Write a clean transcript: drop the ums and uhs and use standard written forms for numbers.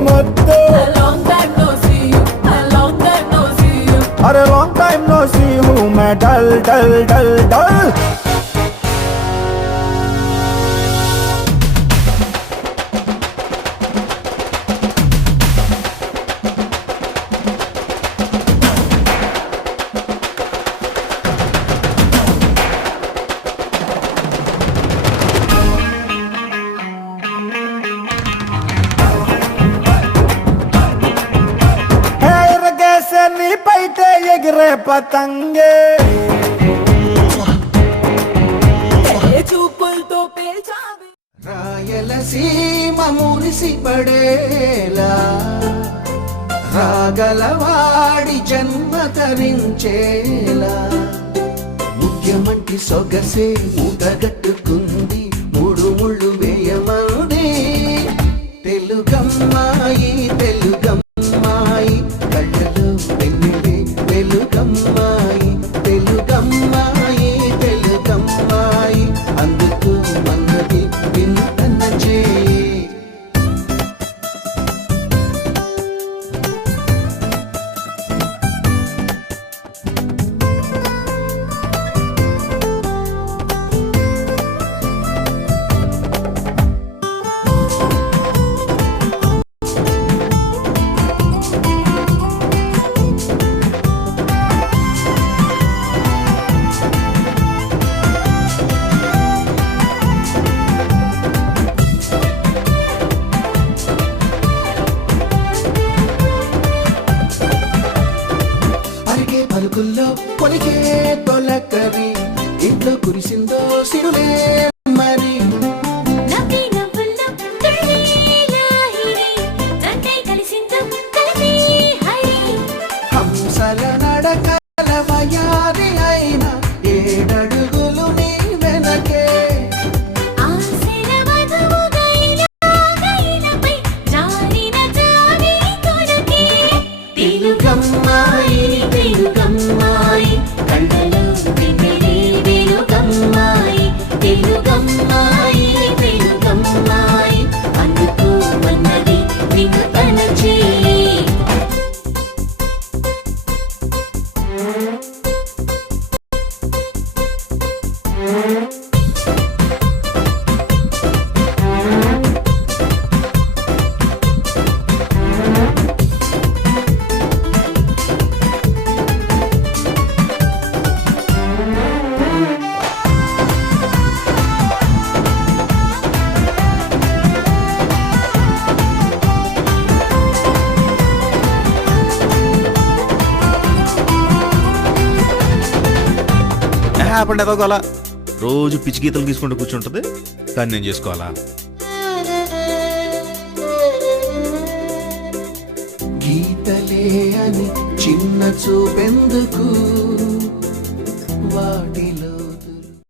ముద్దు. अरे long time no सी हूँ मैं डल डल डल डल. నీపైతే ఎగిరే పతంగే చూపులతో పేల్చావి రాయలసీమ మురిసి పడేలా రాగలవాడి జన్మ తరించేలా ముఖ్యమంటి సొగసే మూటగట్టుకుంది మూడు ముళ్ళు వేయమంది తెలుగమ్మాయి తెలుగమ్మాయి కళ్ళలో వెన్నెలే తెలుగమ్మాయి తెలుగమ్మాయి తెలుగమ్మాయి అందుకు మన్నది వింతన చేయి పలుకుల్లో కొలికే తొలకరి ఇంట్లో కురిసిందో సిరులే మరి హంసల నడకల వయారి అయిన ఏడడుగులు నీ వెనకే తెలుగమ్మాయి తెలుగమ్మాయి కళ్ళలో వెన్నెలే వెలుగమ్మాయి తెలుగమ్మాయి తెలుగమ్మాయి అందుకు మన్నది వింతన చేయి హ్యాపండి ఏదో అలా రోజు పిచ్చి గీతలు తీసుకుంటూ కూర్చుంటుంది కానీ నేను చేసుకోవాలా గీతలే అని చిన్న చూపెందుకు వాటి